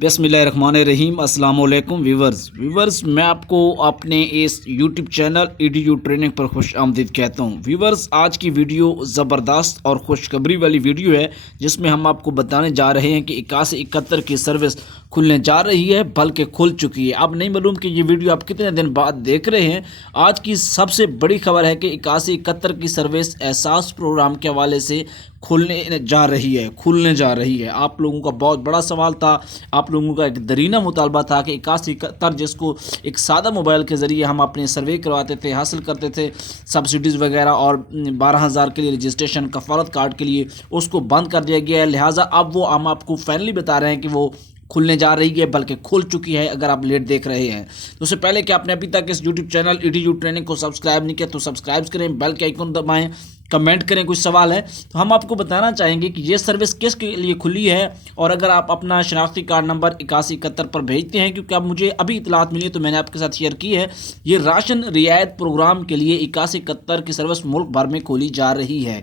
बिस्मिल्लाहिर्रहमानिर्रहीम। अस्सलाम वालेकुम व्यूवर्स मैं आपको अपने इस यूट्यूब चैनल EDU ट्रेनिंग पर खुश आमदीद कहता हूँ। व्यूवर्स, आज की वीडियो ज़बरदस्त और खुशखबरी वाली वीडियो है, जिसमें हम आपको बताने जा रहे हैं कि 8171 की सर्विस खुलने जा रही है, बल्कि खुल चुकी है। अब नहीं मालूम कि ये वीडियो आप कितने दिन बाद देख रहे हैं। आज की सबसे बड़ी खबर है कि 8171 की सर्विस एहसास प्रोग्राम के हवाले से खुलने जा रही है। आप लोगों का बहुत बड़ा सवाल था, आप लोगों का एक दरीना मुतालबा था कि 8171 जिसको एक सादा मोबाइल के ज़रिए हम अपने सर्वे करवाते थे, हासिल करते थे सब्सिडीज़ वगैरह, और 12,000 के लिए रजिस्ट्रेशन कफ़ालत कार्ड के लिए, उसको बंद कर दिया गया है। लिहाजा अब वो हम आपको फाइनली बता रहे हैं कि वो खुलने जा रही है, बल्कि खुल चुकी है। अगर आप लेट देख रहे हैं तो उससे पहले कि आपने अभी तक इस यूट्यूब चैनल EDU ट्रेनिंग को सब्सक्राइब नहीं किया तो सब्सक्राइब करें, बेल के आइकन दबाएं, कमेंट करें। कुछ सवाल है तो हम आपको बताना चाहेंगे कि ये सर्विस किसके लिए खुली है। और अगर आप अपना शनाख्ती कार्ड नंबर 8171 पर भेजते हैं, क्योंकि अब मुझे अभी इतलात मिली तो मैंने आपके साथ शेयर की है, ये राशन रियायत प्रोग्राम के लिए 8171 की सर्विस मुल्क भर में खोली जा रही है।